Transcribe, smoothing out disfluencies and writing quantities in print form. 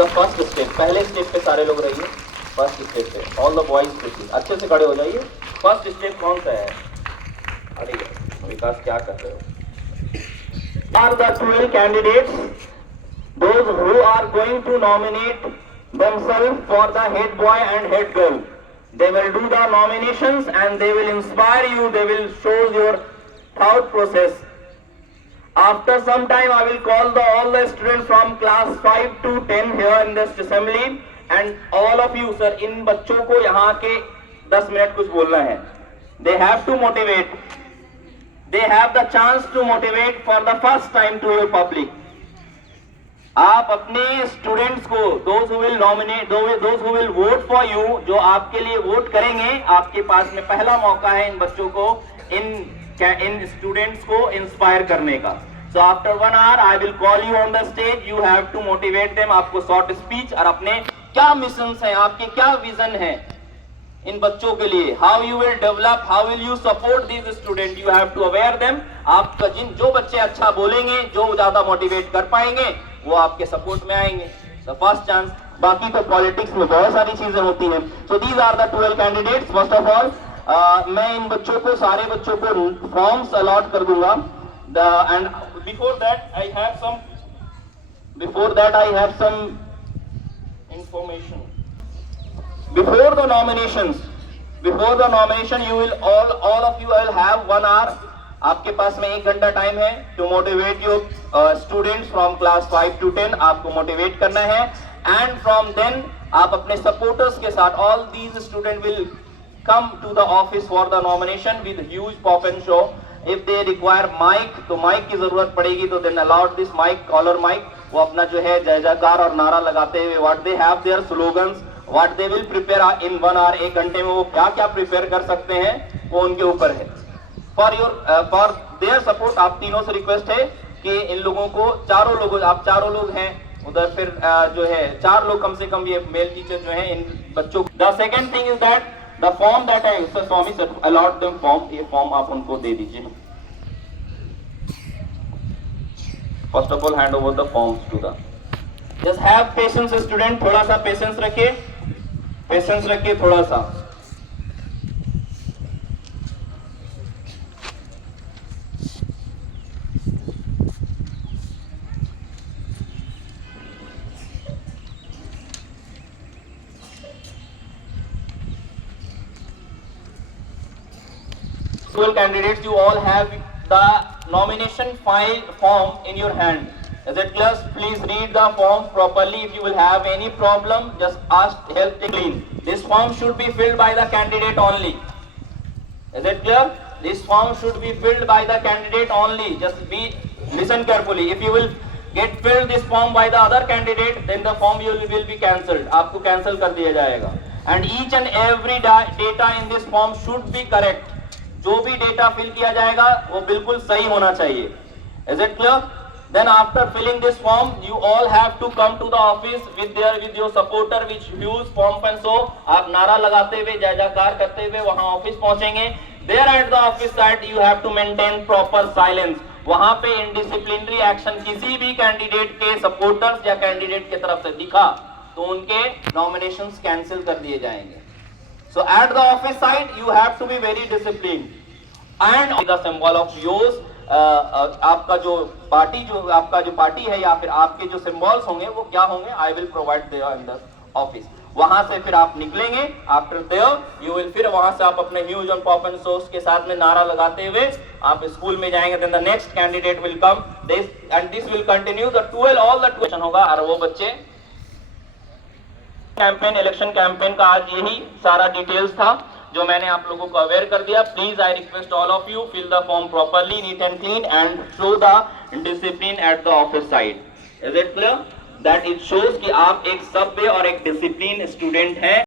The first step, पहले स्टेप पे सारे लोग रहिए। फर्स्ट स्टेप पे ऑल द बॉयज प्लीज अच्छे से खड़े हो जाइए। फर्स्ट स्टेप कौन सा है? अरे विकास क्या कर रहे हो? Are the 12 candidates those who are going to nominate themselves for the head boy and head girl. They will do the nominations and they will inspire you, they will show your thought process. After some time I will call all the students from class 5 to 10 here in this assembly and all of you sir, इन बच्चों को यहाँ के 10 मिनट कुछ बोलना है। They have to motivate, they have the chance to motivate for the first time to your public. आप अपने स्टूडेंट्स को, those who will nominate, those who will vote for you, जो आपके लिए वोट करेंगे, आपके पास में पहला मौका है इन बच्चों को, इन स्टूडेंट्स को इंस्पायर करने का। So after 1 hour I will call you on the stage, you have to motivate them। आपको शॉर्ट स्पीच और अपने क्या मिशंस हैं, आपके क्या विजन है इन बच्चों के लिए, how you will develop, how will you support these student, you have to aware them. आपका जो बच्चे अच्छा बोलेंगे, जो ज्यादा मोटिवेट कर पाएंगे, वो आपके सपोर्ट में आएंगे। The first chance. बाकी तो पॉलिटिक्स में बहुत सारी चीजें होती हैं। So these are the 12 candidates. First of all मैं इन बच्चों को, सारे बच्चों को फॉर्म्स अलॉट कर दूंगा। And before that I have some information. Before the nomination, you will all of you will have 1 hour. आपके पास में 1 घंटा टाइम है to motivate your students from class 5 to 10. आपको मोटिवेट करना है and from then आप अपने सपोर्टर्स के साथ, all these students will come to the office for the nomination with huge pop and show. If they require mic, तो माइक की जरूरत पड़ेगी, तो then allowed this mic, collar mic. वो अपना जो है जय जयकार और नारा लगाते हुए, what they have their slogans, what they will prepare in 1 hour, 1 घंटे में वो क्या क्या प्रिपेयर कर सकते हैं, वो उनके ऊपर है। for their support आप तीनों से रिक्वेस्ट है कि इन लोगों को, आप चारों लोग हैं उधर, फिर जो है 4 लोग कम से कम, ये मेल टीचर जो है इन बच्चों। The second thing is that the form that I Swami sir allot them form, ये फॉर्म आप उनको दे दीजिए। First of all hand over the forms to the, just have patience student, थोड़ा सा पेशेंस रखिए, थोड़ा सा। Well, candidates, you all have the nomination file form in your hand. Is it clear? Please read the form properly. If you will have any problem, just ask help to clean. This form should be filled by the candidate only. Is it clear? This form should be filled by the candidate only. Listen carefully. If you will get filled this form by the other candidate, then the form will be cancelled. आपको cancel कर दिया जाएगा. And each and every data in this form should be correct. जो भी data fill किया जाएगा वो बिल्कुल सही होना चाहिए। Is it clear? Then after filling this form, you all have to come to the office with your supporter, which huge pomp and show. आप नारा लगाते हुए, जय जयकार करते हुए वहां ऑफिस पहुंचेंगे। There at the office side, you have to maintain proper silence. वहां पे indisciplinary action किसी भी कैंडिडेट के सपोर्टर्स या कैंडिडेट की तरफ से दिखा तो उनके नॉमिनेशंस कैंसिल कर दिए जाएंगे। So at the office side, you have to be very disciplined. And the symbol of yours, आपका जो पार्टी है या फिर आपके जो सिंबल्स होंगे वो क्या होंगे, I will provide there in the office. वहां से फिर आप निकलेंगे, after there you will, फिर वहां से आप अपने huge and pop and shows के साथ में नारा लगाते हुए आप स्कूल में जाएंगे। Then the next candidate will come, this will continue the 12 all the question होगा। और वो बच्चे कैंपेन, इलेक्शन कैंपेन का आज यही सारा डिटेल्स था जो मैंने आप लोगों को अवेयर कर दिया। Please I request all of you, fill the form properly, neat and clean and show the discipline at the office side. Is it clear? That it shows कि आप एक सभ्य और एक डिसिप्लिन स्टूडेंट हैं।